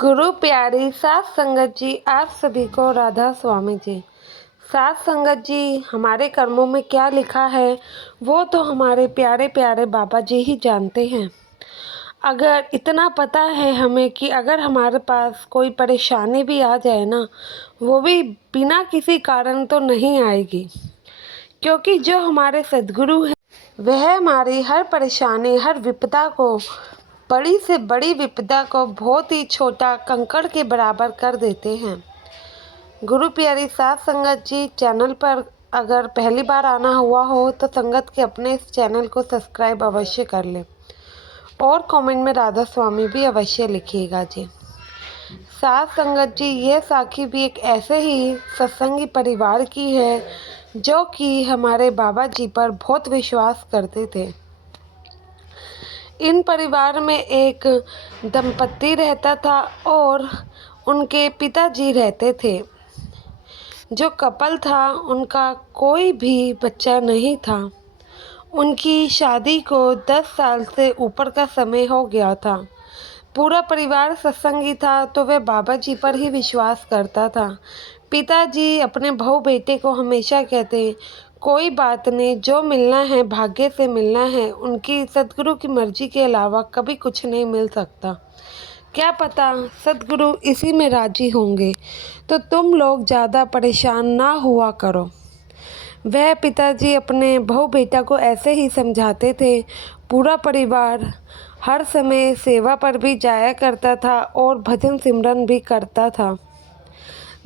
गुरु प्यारी सात संगत जी, आप सभी को राधा स्वामी जी। सात संगत जी, हमारे कर्मों में क्या लिखा है वो तो हमारे प्यारे प्यारे बाबा जी ही जानते हैं। अगर इतना पता है हमें कि अगर हमारे पास कोई परेशानी भी आ जाए ना, वो भी बिना किसी कारण तो नहीं आएगी, क्योंकि जो हमारे सद्गुरु हैं वह हमारी हर परेशानी, हर विपदा को, बड़ी से बड़ी विपदा को बहुत ही छोटा कंकड़ के बराबर कर देते हैं। गुरु प्यारी सात संगत जी, चैनल पर अगर पहली बार आना हुआ हो तो संगत के अपने इस चैनल को सब्सक्राइब अवश्य कर लें और कमेंट में राधा स्वामी भी अवश्य लिखिएगा जी। सात संगत जी, ये साखी भी एक ऐसे ही सत्संगी परिवार की है जो कि हमारे बाबा जी पर बहुत विश्वास करते थे। इन परिवार में एक दंपति रहता था और उनके पिताजी रहते थे। जो कपल था उनका कोई भी बच्चा नहीं था। उनकी शादी को 10 साल से ऊपर का समय हो गया था। पूरा परिवार सत्संगी था तो वह बाबा जी पर ही विश्वास करता था। पिताजी अपने बहू बेटे को हमेशा कहते, कोई बात नहीं, जो मिलना है भाग्य से मिलना है, उनकी सद्गुरु की मर्जी के अलावा कभी कुछ नहीं मिल सकता। क्या पता सद्गुरु इसी में राजी होंगे, तो तुम लोग ज़्यादा परेशान ना हुआ करो। वह पिताजी अपने बहू बेटा को ऐसे ही समझाते थे। पूरा परिवार हर समय सेवा पर भी जाया करता था और भजन सिमरन भी करता था।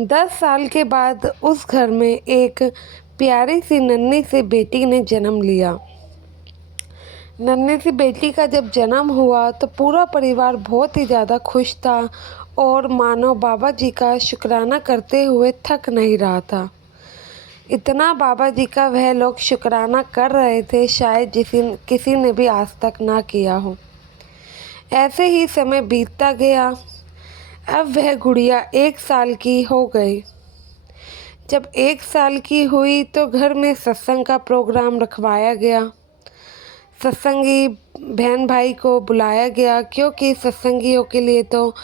10 साल के बाद उस घर में एक प्यारी सी नन्ही सी बेटी ने जन्म लिया। नन्ही सी बेटी का जब जन्म हुआ तो पूरा परिवार बहुत ही ज़्यादा खुश था और मानो बाबा जी का शुक्राना करते हुए थक नहीं रहा था। इतना बाबा जी का वह लोग शुक्राना कर रहे थे, शायद किसी ने भी आज तक ना किया हो। ऐसे ही समय बीतता गया। अब वह गुड़िया 1 साल की हो गई। जब 1 साल की हुई तो घर में सत्संग का प्रोग्राम रखवाया गया। सत्संगी बहन भाई को बुलाया गया, क्योंकि सत्संगियों के लिए तो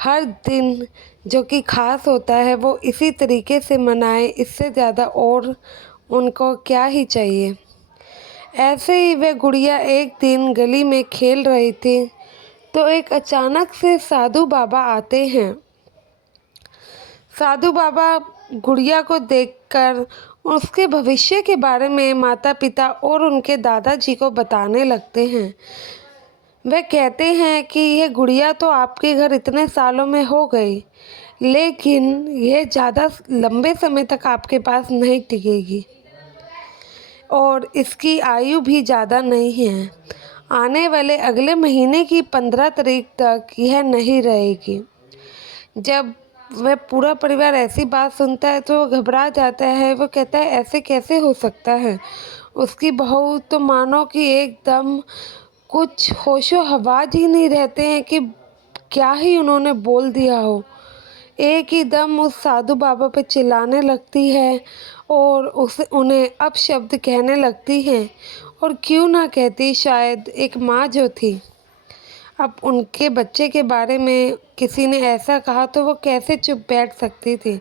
हर दिन जो कि खास होता है वो इसी तरीके से मनाए, इससे ज़्यादा और उनको क्या ही चाहिए। ऐसे ही वह गुड़िया एक दिन गली में खेल रही थी तो एक अचानक से साधु बाबा आते हैं। साधु बाबा गुड़िया को देखकर उसके भविष्य के बारे में माता पिता और उनके दादाजी को बताने लगते हैं। वे कहते हैं कि यह गुड़िया तो आपके घर इतने सालों में हो गई, लेकिन यह ज़्यादा लंबे समय तक आपके पास नहीं टिकेगी और इसकी आयु भी ज़्यादा नहीं है। आने वाले अगले महीने की 15 तारीख तक यह नहीं रहेगी। जब वह पूरा परिवार ऐसी बात सुनता है तो वो घबरा जाता है। वो कहता है, ऐसे कैसे हो सकता है। उसकी बहू तो मानो कि एकदम कुछ होशो हवास ही नहीं रहते हैं कि क्या ही उन्होंने बोल दिया हो। एक ही दम उस साधु बाबा पे चिल्लाने लगती है और उन्हें अपशब्द कहने लगती हैं। और क्यों ना कहती, शायद एक माँ जो थी, अब उनके बच्चे के बारे में किसी ने ऐसा कहा तो वो कैसे चुप बैठ सकती थी।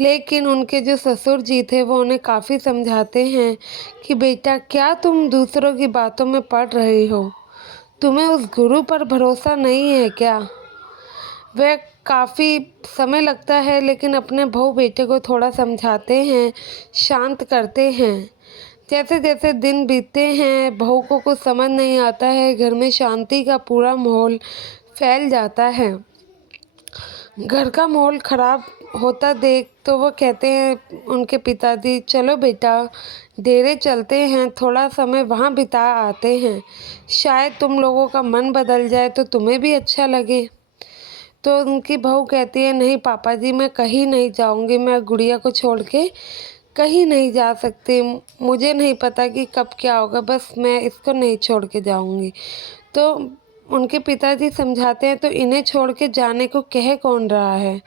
लेकिन उनके जो ससुर जी थे वो उन्हें काफ़ी समझाते हैं कि बेटा, क्या तुम दूसरों की बातों में पड़ रही हो, तुम्हें उस गुरु पर भरोसा नहीं है क्या। वह काफ़ी समय लगता है लेकिन अपने बहू बेटे को थोड़ा समझाते हैं, शांत करते हैं। जैसे जैसे दिन बीतते हैं, बहू को कुछ समझ नहीं आता है, घर में शांति का पूरा माहौल फैल जाता है। घर का माहौल ख़राब होता देख तो वो कहते हैं उनके पिताजी, चलो बेटा डेरे चलते हैं, थोड़ा समय वहाँ बिता आते हैं, शायद तुम लोगों का मन बदल जाए तो तुम्हें भी अच्छा लगे। तो उनकी बहू कहती है, नहीं पापा जी, मैं कहीं नहीं जाऊंगी, मैं गुड़िया को छोड़ के कहीं नहीं जा सकती, मुझे नहीं पता कि कब क्या होगा, बस मैं इसको नहीं छोड़ के जाऊंगी। तो उनके पिताजी समझाते हैं, तो इन्हें छोड़ के जाने को कह कौन रहा है।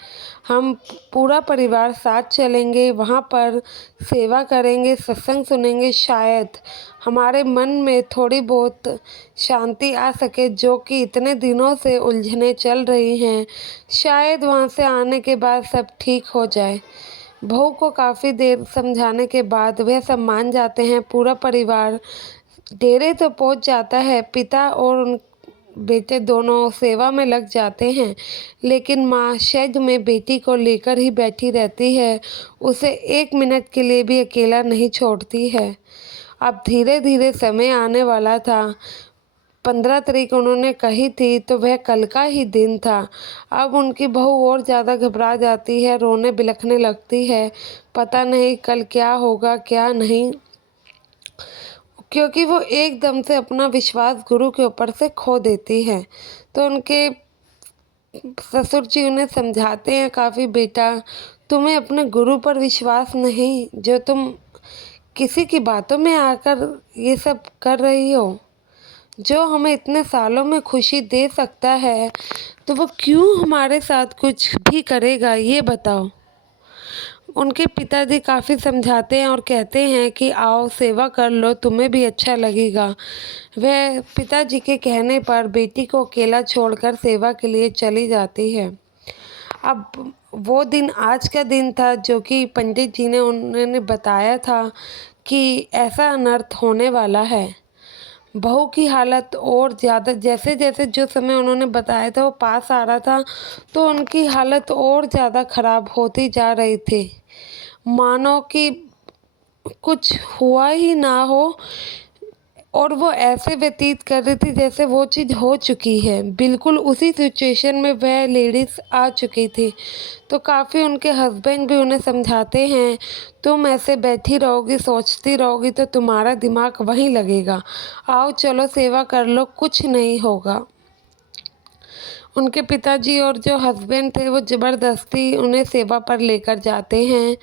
हम पूरा परिवार साथ चलेंगे, वहाँ पर सेवा करेंगे, सत्संग सुनेंगे, शायद हमारे मन में थोड़ी बहुत शांति आ सके, जो कि इतने दिनों से उलझने चल रही हैं। शायद वहाँ से आने के बाद सब ठीक हो जाए। बहू को काफ़ी देर समझाने के बाद वह सब मान जाते हैं। पूरा परिवार डेरे तो पहुंच जाता है। पिता और उन बेटे दोनों सेवा में लग जाते हैं, लेकिन माँ शेड में बेटी को लेकर ही बैठी रहती है। उसे 1 मिनट के लिए भी अकेला नहीं छोड़ती है। अब धीरे धीरे समय आने वाला था। 15 तारीख उन्होंने कही थी, तो वह कल का ही दिन था। अब उनकी बहू और ज़्यादा घबरा जाती है, रोने बिलखने लगती है। पता नहीं कल क्या होगा क्या नहीं, क्योंकि वो एकदम से अपना विश्वास गुरु के ऊपर से खो देती है। तो उनके ससुर जी उन्हें समझाते हैं काफ़ी, बेटा तुम्हें अपने गुरु पर विश्वास नहीं, जो तुम किसी की बातों में आकर ये सब कर रही हो। जो हमें इतने सालों में खुशी दे सकता है, तो वो क्यों हमारे साथ कुछ भी करेगा, ये बताओ। उनके पिताजी काफ़ी समझाते हैं और कहते हैं कि आओ सेवा कर लो, तुम्हें भी अच्छा लगेगा। वह पिताजी के कहने पर बेटी को अकेला छोड़कर सेवा के लिए चली जाती है। अब वो दिन आज का दिन था, जो कि पंडित जी ने उन्होंने बताया था कि ऐसा अनर्थ होने वाला है। बहू की हालत और ज़्यादा, जैसे जैसे जो समय उन्होंने बताया था वो पास आ रहा था, तो उनकी हालत और ज़्यादा ख़राब होती जा रही थी। मानो कि कुछ हुआ ही ना हो, और वो ऐसे व्यतीत कर रही थी जैसे वो चीज़ हो चुकी है। बिल्कुल उसी सिचुएशन में वह लेडीज़ आ चुकी थी। तो काफ़ी उनके हस्बैंड भी उन्हें समझाते हैं, तुम ऐसे बैठी रहोगी, सोचती रहोगी, तो तुम्हारा दिमाग वहीं लगेगा। आओ चलो सेवा कर लो, कुछ नहीं होगा। उनके पिताजी और जो हस्बैंड थे वो ज़बरदस्ती उन्हें सेवा पर लेकर जाते हैं।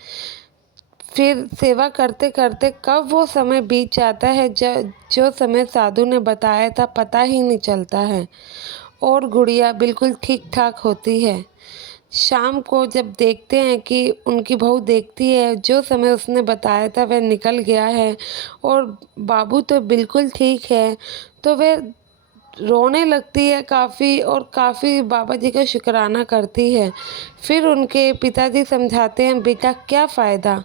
फिर सेवा करते करते कब वो समय बीत जाता है, जो समय साधु ने बताया था, पता ही नहीं चलता है। और गुड़िया बिल्कुल ठीक ठाक होती है। शाम को जब देखते हैं कि उनकी बहू देखती है, जो समय उसने बताया था वह निकल गया है और बाबू तो बिल्कुल ठीक है, तो वह रोने लगती है काफ़ी, और काफ़ी बाबा जी का शुक्राना करती है। फिर उनके पिताजी समझाते हैं, बेटा क्या फ़ायदा,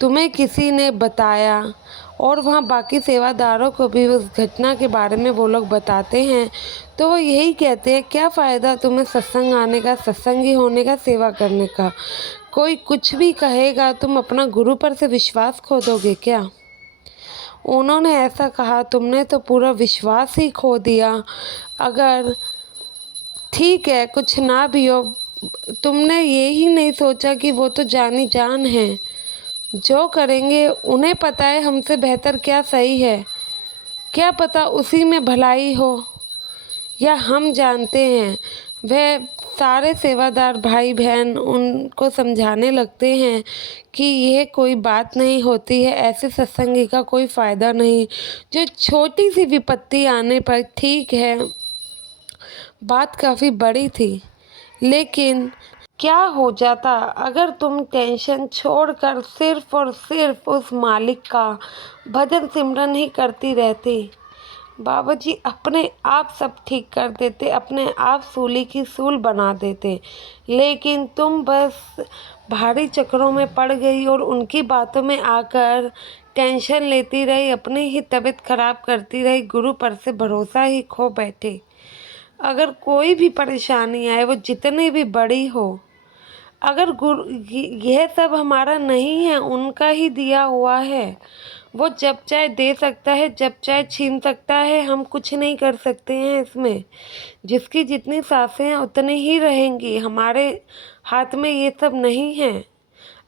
तुम्हें किसी ने बताया, और वहाँ बाकी सेवादारों को भी उस घटना के बारे में वो लोग बताते हैं, तो वो यही कहते हैं क्या फ़ायदा तुम्हें सत्संग आने का, सत्संगी होने का, सेवा करने का। कोई कुछ भी कहेगा, तुम अपना गुरु पर से विश्वास खो दोगे क्या। उन्होंने ऐसा कहा, तुमने तो पूरा विश्वास ही खो दिया। अगर ठीक है कुछ ना भी हो, तुमने ये ही नहीं सोचा कि वो तो जानी जान है, जो करेंगे उन्हें पता है हमसे बेहतर क्या सही है। क्या पता उसी में भलाई हो, या हम जानते हैं। वह सारे सेवादार भाई बहन उनको समझाने लगते हैं कि यह कोई बात नहीं होती है, ऐसे सत्संगी का कोई फ़ायदा नहीं। जो छोटी सी विपत्ति आने पर, ठीक है बात काफ़ी बड़ी थी, लेकिन क्या हो जाता अगर तुम टेंशन छोड़कर सिर्फ और सिर्फ उस मालिक का भजन सिमरन ही करती रहती। बाबा जी अपने आप सब ठीक कर देते, अपने आप सूली की सूल बना देते, लेकिन तुम बस भारी चक्रों में पड़ गई और उनकी बातों में आकर टेंशन लेती रही, अपनी ही तबीयत खराब करती रही, गुरु पर से भरोसा ही खो बैठे। अगर कोई भी परेशानी आए, वो जितनी भी बड़ी हो, अगर गुरु यह सब हमारा नहीं है, उनका ही दिया हुआ है। वो जब चाहे दे सकता है, जब चाहे छीन सकता है, हम कुछ नहीं कर सकते हैं इसमें। जिसकी जितनी सांसें हैं उतनी ही रहेंगी, हमारे हाथ में ये सब नहीं है।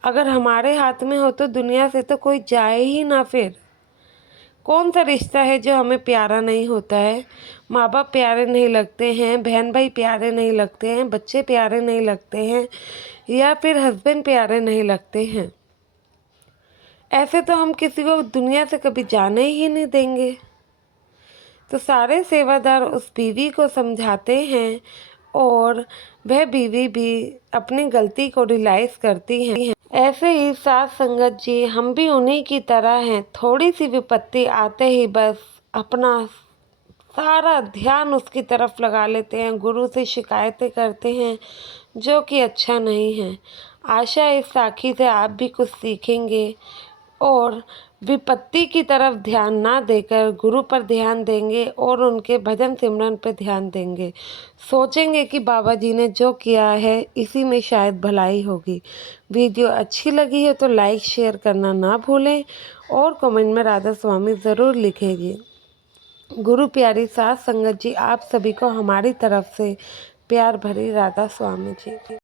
अगर हमारे हाथ में हो तो दुनिया से तो कोई जाए ही ना। फिर कौन सा रिश्ता है जो हमें प्यारा नहीं होता है। माँ बाप प्यारे नहीं लगते हैं, बहन भाई प्यारे नहीं लगते हैं, बच्चे प्यारे नहीं लगते हैं, या फिर हस्बैंड प्यारे नहीं लगते हैं। ऐसे तो हम किसी को दुनिया से कभी जाने ही नहीं देंगे। तो सारे सेवादार उस बीवी को समझाते हैं और वह बीवी भी अपनी गलती को रियलाइज़ करती हैं। ऐसे ही साथ संगत जी, हम भी उन्हीं की तरह हैं। थोड़ी सी विपत्ति आते ही बस अपना सारा ध्यान उसकी तरफ लगा लेते हैं, गुरु से शिकायतें करते हैं, जो कि अच्छा नहीं है। आशा है इस साखी से आप भी कुछ सीखेंगे और विपत्ति की तरफ ध्यान ना देकर गुरु पर ध्यान देंगे और उनके भजन सिमरन पर ध्यान देंगे। सोचेंगे कि बाबा जी ने जो किया है इसी में शायद भलाई होगी। वीडियो अच्छी लगी है तो लाइक शेयर करना ना भूलें और कमेंट में राधा स्वामी ज़रूर लिखेंगे। गुरु प्यारी साथ संगत जी, आप सभी को हमारी तरफ से प्यार भरी राधा स्वामी जी।